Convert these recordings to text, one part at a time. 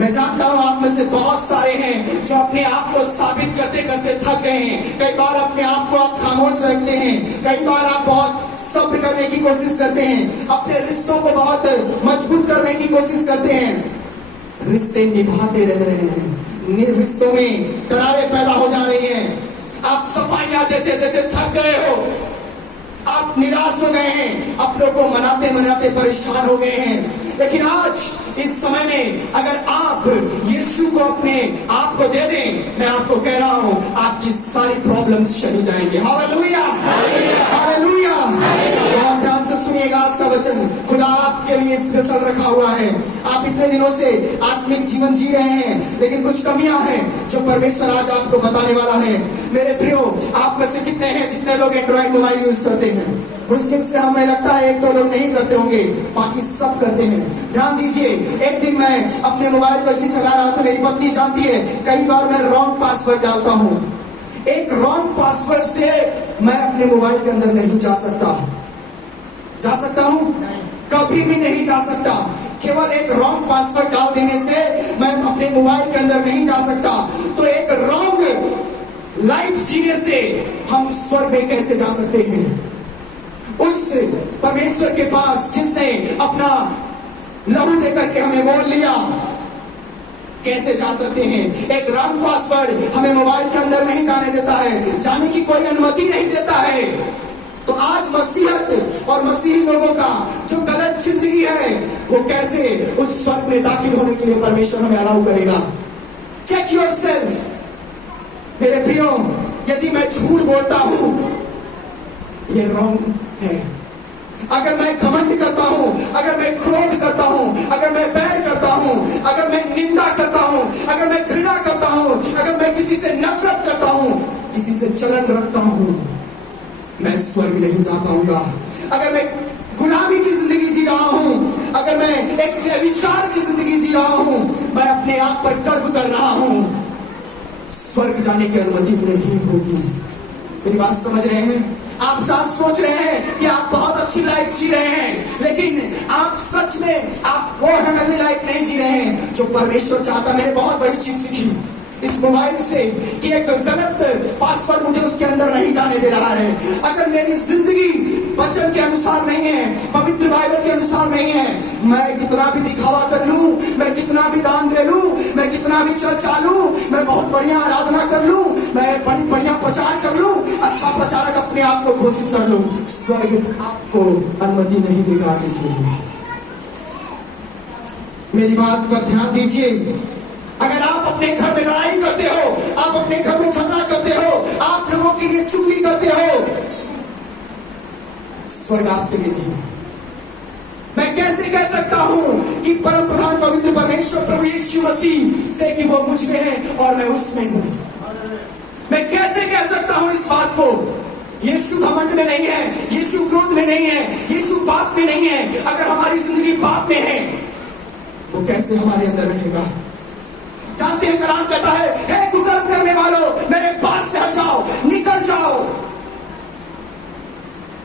मैं जानता हूं आप में से बहुत सारे हैं जो अपने आप को साबित करते करते थक गए हैं। कई बार अपने आप को आप खामोश रखते हैं, कई बार आप बहुत सब्र करने की कोशिश करते हैं, अपने रिश्तों को बहुत मजबूत करने की कोशिश करते हैं, रिश्ते निभाते रह रहे हैं, रिश्तों में दरारें पैदा हो जा रही हैं, आप सफाइयां देते देते थक गए हो, आप निराश हो गए हैं, अपनों को मनाते मनाते परेशान हो गए हैं। लेकिन आज इस समय में अगर आप यीशु को अपने आप को दे दें, मैं आपको कह रहा हूं आपकी सारी प्रॉब्लम्स चली जाएंगे। Hallelujah, hallelujah. बहुत ध्यान से सुनिएगा आज का वचन खुदा आपके लिए स्पेशल रखा हुआ है। आप इतने दिनों से आत्मिक जीवन जी रहे हैं, लेकिन कुछ कमियां हैं जो परमेश्वर आज आपको बताने वाला है। मेरे प्रियो, आप में से कितने हैं जितने लोग एंड्रॉइड मोबाइल यूज करते हैं? मुश्किल से हमें लगता है एक दो लोग नहीं करते होंगे, बाकी सब करते हैं। ध्यान दीजिए, एक दिन मैं अपने मोबाइल को ऐसे चला रहा था, मेरी पत्नी जानती है कई बार मैं रॉन्ग पासवर्ड डालता हूं। एक रॉन्ग पासवर्ड से मैं अपने मोबाइल के अंदर नहीं जा सकता। जा सकता हूं? कभी भी नहीं जा सकता। केवल एक रॉन्ग पासवर्ड डाल देने से मैं अपने मोबाइल के अंदर नहीं जा सकता। तो एक रॉन्ग लाइफ जीने से हम स्वर्ग में कैसे जा सकते हैं? उस परमेश्वर के पास जिसने अपना लहू देकर के हमें मोल लिया, कैसे जा सकते हैं? एक रॉन्ग पासवर्ड हमें मोबाइल के अंदर नहीं जाने देता है, जाने की कोई अनुमति नहीं देता है। तो आज मसीहत और मसीही लोगों का जो गलत जिंदगी है, वो कैसे उस स्वर्ग में दाखिल होने के लिए परमेश्वर हमें अलाउ करेगा? Check yourself. मेरे प्रियो, यदि मैं झूठ बोलता हूं, ये रॉन्ग है। अगर मैं घमंड करता हूं, अगर मैं क्रोध करता हूं, अगर मैं बैर करता हूं, अगर मैं निंदा करता हूं, अगर मैं घृणा करता हूं, अगर मैं किसी से नफरत करता हूं, किसी से जलन रखता हूं, मैं स्वर्ग नहीं जा पाऊंगा। अगर मैं गुलामी की जिंदगी जी रहा हूं, अगर मैं एक विचार की जिंदगी जी रहा हूं, मैं अपने आप पर गर्व कर रहा हूं, स्वर्ग जाने की अनुमति नहीं होगी। मेरी बात समझ रहे हैं? आप साथ सोच रहे हैं कि आप बहुत अच्छी लाइफ जी रहे हैं, लेकिन आप सच में आप वो हेवनली लाइफ नहीं जी रहे हैं जो परमेश्वर चाहता। मैंने बहुत बड़ी चीज सीखी इस मोबाइल से कि एक गलत पासवर्ड मुझे उसके अंदर नहीं जाने दे रहा है। अगर मेरी जिंदगी वचन के अनुसार नहीं है, पवित्र बाइबल के अनुसार नहीं है, मैं कितना भी दिखावा कर लूं, मैं कितना भी दान दे लूं, मैं कितना भी चर्च चालू, मैं बहुत बढ़िया आराधना कर लूं, मैं बड़ी बढ़िया प्रचार कर लूं, अच्छा प्रचारक अपने आप को घोषित कर लूं, स्वर्ग आपको अनुमति नहीं देगा आने के लिए। मेरी बात पर ध्यान दीजिए। अगर आप अपने घर में लड़ाई करते हो, आप अपने घर में झगड़ा करते हो, आप लोगों के लिए चुगली करते हो, स्वर्ग आपके लिए नहीं। मैं कैसे कह सकता हूं कि परम प्रधान पवित्र परमेश्वर प्रभु यीशु मसीह से कि वो मुझ में है और मैं उसमें हूं? मैं कैसे कह सकता हूं इस बात को? यीशु घमंड में नहीं है, यीशु क्रोध में नहीं है, यीशु पाप में नहीं है। अगर हमारी जिंदगी पाप में है, वो कैसे हमारे अंदर रहेगा? जानते हैं कलाम कहता है, हे कुकर्म करने वालों, मेरे पास से हट जाओ, निकल जाओ।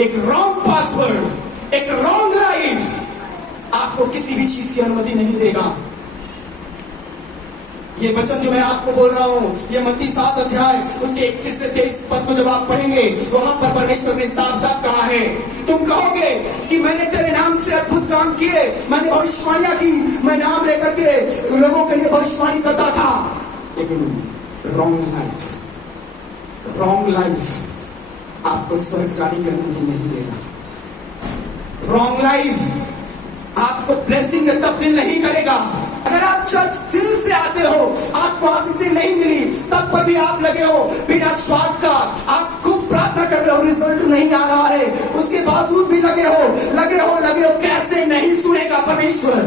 एक रॉन्ग पासवर्ड, एक रॉन्ग लाइफ आपको किसी भी चीज की अनुमति नहीं देगा। ये वचन जो मैं आपको बोल रहा हूं, ये मत्ती 7 अध्याय उसके 21 से 23 पद को जब आप पढ़ेंगे, वहां पर परमेश्वर ने साफ साफ कहा है, तुम कहोगे कि मैंने तेरे नाम से अद्भुत काम किए, मैंने भविष्यवाणियां की, मैं नाम लेकर के लोगों के लिए भविष्यवाणी करता था, लेकिन रॉन्ग लाइफ आपको स्वर्ग जाने की अनुमति नहीं देगा। रॉन्ग लाइफ आपको ब्लेसिंग में तब्दील नहीं करेगा। अगर आप चर्च दिल से आते हो, आपको आशीषें नहीं मिली, तब पर भी आप लगे हो बिना स्वार्थ का, आप खूब प्रार्थना कर रहे हो, रिजल्ट नहीं आ रहा है, उसके बावजूद भी लगे हो, कैसे नहीं सुनेगा परमेश्वर?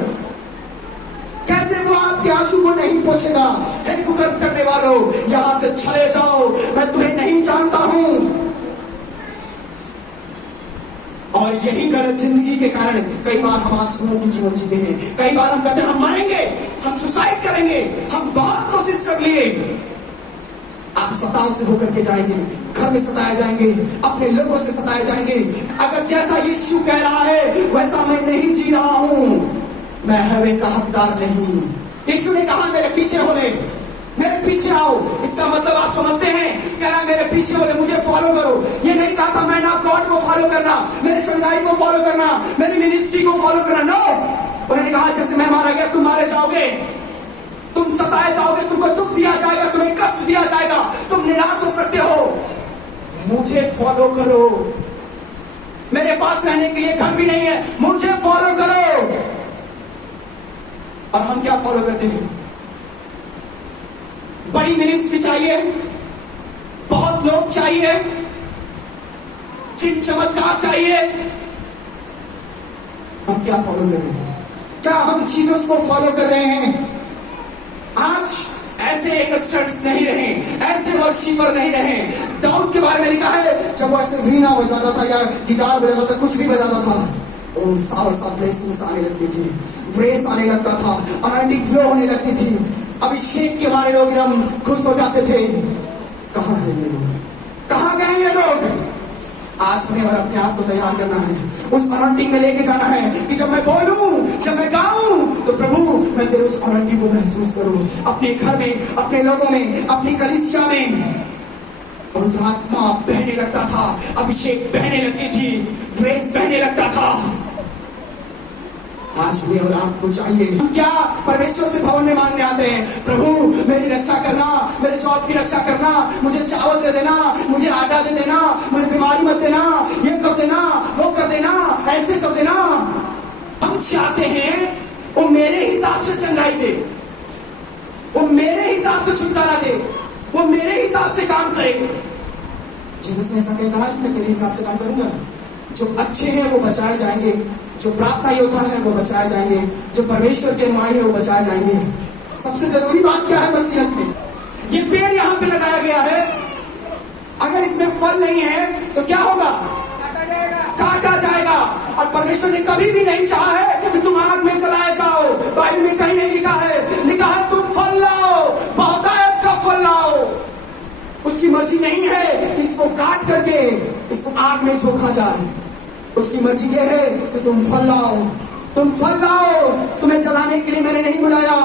कैसे वो आपके आंसू को नहीं पोंछेगा? हे कुकर्म करने वालों, यहां से चले जाओ, मैं तुम्हें नहीं जानता हूं। और यही गलत जिंदगी के कारण कई बार हम आंसुओं की जीवन जीते हैं। कई बार हम कहते हैं हम मरेंगे, हम सुसाइड करेंगे, हम बहुत कोशिश कर लिए। आप सताव से होकर के जाएंगे, घर में सताए जाएंगे, अपने लोगों से सताए जाएंगे। अगर जैसा यीशु कह रहा है वैसा मैं नहीं जी रहा हूं, मैं हेवन का हकदार नहीं। यीशु ने कहा मेरे पीछे हो ले, मेरे पीछे आओ। इसका मतलब आप समझते हैं, कह रहा मेरे पीछे हो ले, मुझे फॉलो करो। ये नहीं कहा था मैन ऑफ गॉड को फॉलो करना, मेरे चंगाई को फॉलो करना, मेरी मिनिस्ट्री को फॉलो करना। नो, उन्होंने कहा जैसे मैं मारा गया तुम मारे जाओगे, तुम सताए जाओगे, तुमको दुख दिया जाएगा, तुम्हें कष्ट दिया जाएगा, तुम निराश हो सकते हो, मुझे फॉलो करो। मेरे पास रहने के लिए घर भी नहीं है, मुझे फॉलो करो। और हम क्या फॉलो करते हैं? बड़ी मिनिस्ट्री चाहिए, बहुत लोग चाहिए, चिन्ह चमत्कार चाहिए। हम क्या फॉलो कर रहे हैं? क्या हम जीसस को फॉलो कर रहे हैं? आज ऐसे एक स्टड्स नहीं रहे, ऐसे वर्शिपर नहीं रहे। दाऊद के बारे में लिखा है जब वो ऐसे वीणा बजाता था या गिटार बजाता था, कुछ भी बजाता था, और साथ साथ ब्लेसिंग्स आने लगती थी, ग्रेस आने लगता था, अनॉइंटिंग फ्लो होने लगती थी, अभिषेक के हमारे लोग एकदम खुश हो जाते थे। कहां है ये लोग? कहां गए ये लोग? आज हमें और अपने आप को तैयार करना है, उस अनॉइंटिंग में लेके जाना है कि जब मैं बोलूं, जब मैं गाऊं, तो प्रभु मैं तेरे उस अनॉइंटिंग को महसूस करूं अपने घर में, अपने लोगों में, अपनी कलीसिया में। पवित्र आत्मा बहने लगता था, अभिषेक बहने लगती थी, ग्रेस बहने लगता था। आज हमें और आपको चाहिए। हम क्या परमेश्वर से भवन में मांगने आते हैं? प्रभु मेरी रक्षा करना, मेरे जॉब की रक्षा करना, मुझे चावल दे देना, मुझे आटा दे देना, मुझे बीमारी मत देना, ये कर देना, वो कर देना, ऐसे कर देना। हम चाहते हैं वो मेरे हिसाब से चंगाई दे, वो मेरे हिसाब से छुटकारा दे, वो मेरे हिसाब से काम करे। जीसस ने ऐसा कहा कि मैं तेरे हिसाब से काम करूंगा। जो अच्छे हैं वो बचाए जाएंगे, जो प्रार्थना योद्धा है वो बचाए जाएंगे, जो परमेश्वर के अनुयायी है वो बचाए जाएंगे। सबसे जरूरी बात क्या है मसीहत में? ये पेड़ यहाँ पे लगाया गया है, अगर इसमें फल नहीं है तो क्या होगा? काटा जाएगा। और परमेश्वर ने कभी भी नहीं चाहा है कि तुम आग में जलाए जाओ। बाइबल में कहीं नहीं लिखा है, लिखा है तुम फल लाओ, बहुतायत का फल लाओ। उसकी मर्जी नहीं है कि इसको काट करके इसको आग में झोंका जाए। उसकी मर्जी यह है कि तुम फल लाओ, तुम फल लाओ। तुम्हें जलाने के लिए मैंने नहीं बुलाया,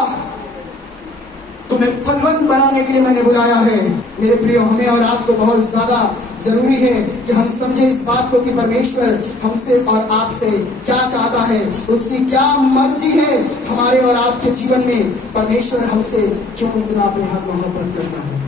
तुम्हें फलवंत बनाने के लिए मैंने बुलाया है। मेरे प्रियो, हमें और आपको बहुत ज्यादा जरूरी है कि हम समझे इस बात को कि परमेश्वर हमसे और आपसे क्या चाहता है, उसकी क्या मर्जी है हमारे और आपके जीवन में। परमेश्वर हमसे क्यों इतना बेहद मोहब्बत करता है।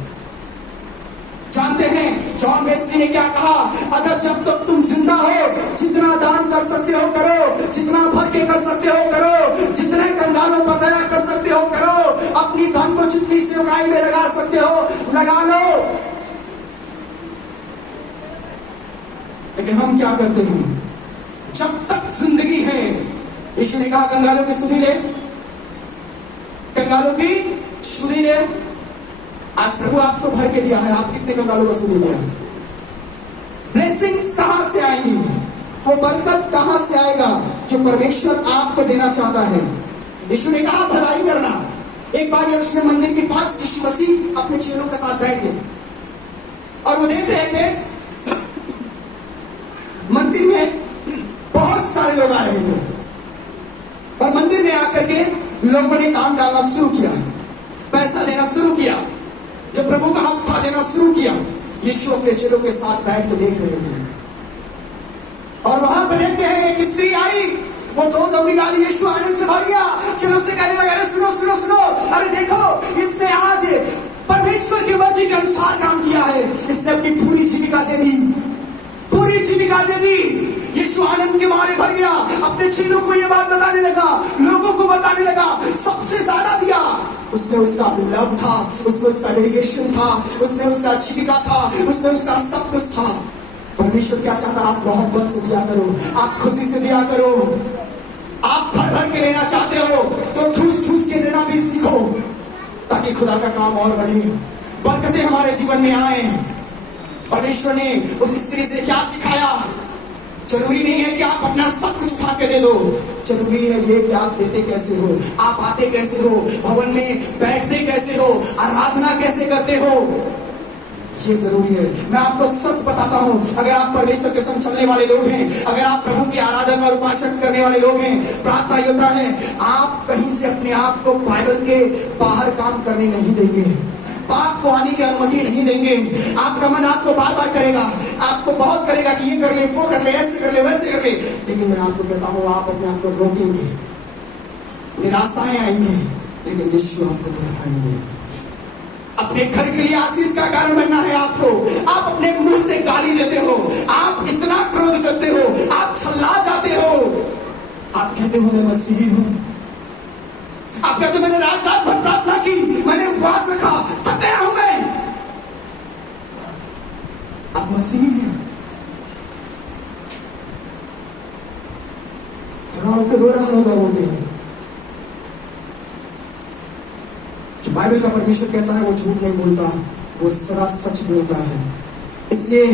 जानते हैं जॉन वेस्ली ने क्या कहा? अगर जब तक तुम जिंदा हो, जितना दान कर सकते हो करो, जितना भर के कर सकते हो करो, जितने कंगालों पर दया कर सकते हो करो, अपनी धन को जितनी सेवकाई में लगा सकते हो लगा लो। लेकिन हम क्या करते हैं? जब तक जिंदगी है, यीशु ने कहा कंगालों की सुधि ले, कंगालों की सुधि ले। आज प्रभु आपको भर के दिया है, आप कितने कंगालों को सुधि लिया है? ब्लेसिंग्स कहां से आएंगी? वो बरकत कहां से आएगा जो परमेश्वर आपको देना चाहता है? यीशु ने कहा भलाई करना। एक बार यरूशलेम मंदिर के पास यीशु मसीह अपने चेलों के साथ बैठ गए और वो देख रहे थे मंदिर में बहुत सारे लोग आ रहे थे और मंदिर में आकर के लोगों ने काम डालना शुरू किया, पैसा देना शुरू किया, जो प्रभु का हक था देना शुरू किया। यीशु अपने चेलों के साथ बैठ के देख रहे थे और वहां पर देखते हैं एक स्त्री आई, वो दो दमड़ी डाली, यीशु आनंद से भर गया, चेलों से कहने लगा, सुनो सुनो सुनो, अरे देखो इसने आज परमेश्वर की मर्जी के अनुसार काम किया है, इसने अपनी पूरी जीविका दे दी, पूरी जीविका दे दी। यीशु आनंद के मारे भर गया, अपने चेलों को ये बात बताने लगा, लोगों को बताने लगा, सबसे ज्यादा दिया। उसमें उसका लव था, उसमें उसका डेडिकेशन था, उसमें उसका जीविका था, उसमें उसका सब कुछ था। परमेश्वर क्या चाहता? आप मोहब्बत से दिया करो, आप खुशी से दिया करो। आप भर भर के लेना चाहते हो तो ठूस ठूस के देना भी सीखो, ताकि खुदा का काम और बढ़े, बरकतें हमारे जीवन में आए। परमेश्वर ने उस स्त्री से क्या सिखाया? जरूरी नहीं है कि आप अपना सब कुछ उठा के दे दो, जरूरी है ये कि आप देते कैसे हो, आप आते कैसे हो, भवन में बैठते कैसे हो, आराधना कैसे करते हो। ये जरूरी है। मैं आपको सच बताता हूं, अगर आप परमेश्वर के संग चलने वाले लोग हैं, अगर आप प्रभु की आराधना और उपासना करने वाले लोग हैं, प्रार्थना योद्धा है, आप कहीं से अपने आप को बाइबल के बाहर काम करने नहीं देंगे, पाप को आने की अनुमति नहीं देंगे। आपका मन आपको बार बार करेगा, आपको बहुत करेगा कि ये कर ले, वो कर ले, ऐसे कर ले, वैसे कर ले, लेकिन मैं आपको कहता हूं आप अपने आप को रोकेंगे, निराशाएं आएंगे, लेकिन यीशु आपको बढ़ाएंगे। अपने घर के लिए आशीष का कारण बनना है आपको। आप अपने मुंह से गाली देते हो, आप इतना क्रोध करते हो, आप छल्ला जाते हो, आप कहते हो मैं मसीही हूं, आप कहते हो मैंने रात रात भर प्रार्थना की, मैंने उपवास रखा, थक गया हूं मैं। आप मसीही हैं। खड़ा होकर रो रहा होगा वो भी। जो बाइबल का परमेश्वर कहता है वो झूठ नहीं बोलता, वो सदा सच बोलता है। इसलिए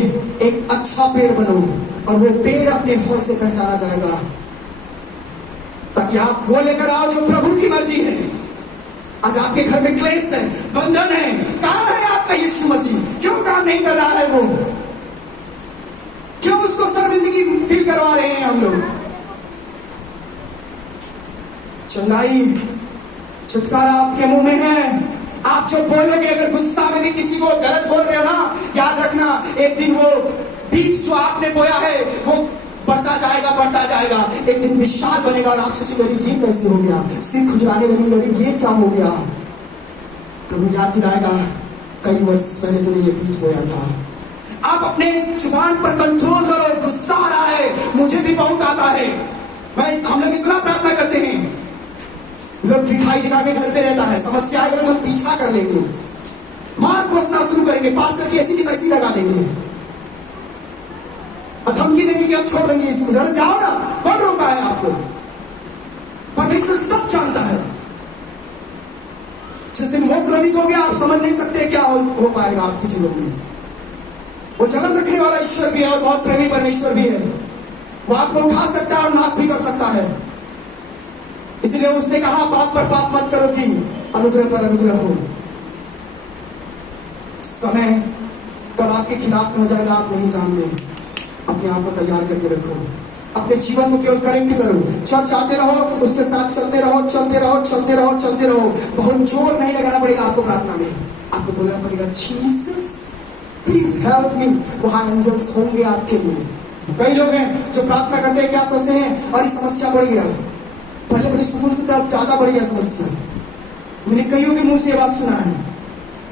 एक अच्छा पेड़ बनो और वो पेड़ अपने फल से पहचाना जाएगा, ताकि आप वो लेकर आओ जो प्रभु की मर्जी है। आज आपके घर में क्लेश है, बंधन है, कहां है आपका यीशु मसीह? क्यों काम नहीं कर रहा है वो? क्यों उसको शर्मिंदगी फील करवा रहे हैं हम लोग? चंगाई, छुटकारा आपके मुंह में है। आप जो बोलोगे, अगर गुस्सा में भी किसी को गलत बोल रहे हो ना, याद रखना एक दिन वो बीज जो आपने बोया है वो बढ़ता जाएगा, बढ़ता जाएगा, एक दिन विशाल बनेगा और आप सोचेंगे ये कैसे हो गया, सिर खुजलाने लगेंगे, अरे ये क्या हो गया। तो वो याद दिलाएगा कई वर्ष पहले तूने ये बीज बोया था। आप अपने जुबान पर कंट्रोल करो। गुस्सा आ रहा है, मुझे भी बहुत आता है, हम लोग इतना प्रार्थना करते हैं, लोग दिखाई दिखा के घर पे रहता है, समस्या आएगा तो हम पीछा कर लेंगे, मार कोसना शुरू करेंगे, पास्टर की ऐसी की तैसी लगा देंगे और धमकी देंगे कि अब छोड़ देंगे इसको, जरा जाओ ना, कौन रोका है आपको? परमेश्वर सब जानता है। जिस दिन वो क्रोधित हो गया, आप समझ नहीं सकते क्या हो पाएगा आपके जीवन में। वो जन्म रखने वाला ईश्वर भी है और बहुत प्रेमी परमेश्वर भी है। वो आपको उठा सकता है और नाश भी कर सकता है। इसलिए उसने कहा पाप पर पाप मत करो कि अनुग्रह पर अनुग्रह हो। समय कब आपके खिलाफ में हो जाएगा आप नहीं जानते। अपने आप को तैयार करके रखो, अपने जीवन को केवल करेक्ट करो, चर्च आते रहो, उसके साथ चलते रहो, चलते रहो, चलते रहो, चलते रहो। बहुत जोर नहीं लगाना पड़ेगा आपको प्रार्थना में, आपको बोलना पड़ेगा जीसस प्लीज हेल्प मी। वहां एंजल्स होंगे आपके लिए। कई लोग हैं जो प्रार्थना करते हैं, क्या सोचते हैं, और समस्या बढ़ गया, पहले बड़ी सुकून से ज्यादा बढ़ गया समस्या। मैंने कईयों के मुंह से ये बात सुना है।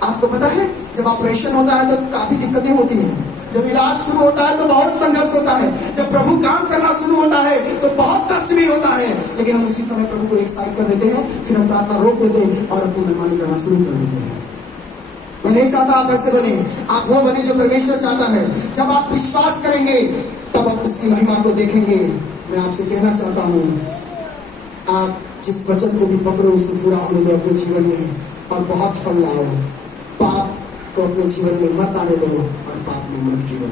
आपको पता है जब ऑपरेशन होता है तो काफी दिक्कतें होती हैं, जब इलाज शुरू होता है तो बहुत संघर्ष होता है, जब प्रभु काम करना शुरू होता है तो बहुत कष्ट भी होता है, लेकिन हम उसी समय प्रभु को एक साइड कर देते हैं, फिर हम प्रार्थना रोक देते हैं और अपनी मनमानी करना शुरू कर देते हैं। मैं नहीं चाहता आप ऐसे बने, आप वो बने जो परमेश्वर चाहता है। जब आप विश्वास करेंगे तब आप उसकी महिमा को देखेंगे। मैं आपसे कहना चाहता हूँ, आप जिस वचन को भी पकड़ो उसे पूरा होने दो अपने जीवन में और बहुत फल लाओ। पाप को अपने जीवन में मत आने दो और पाप में मत गिरो।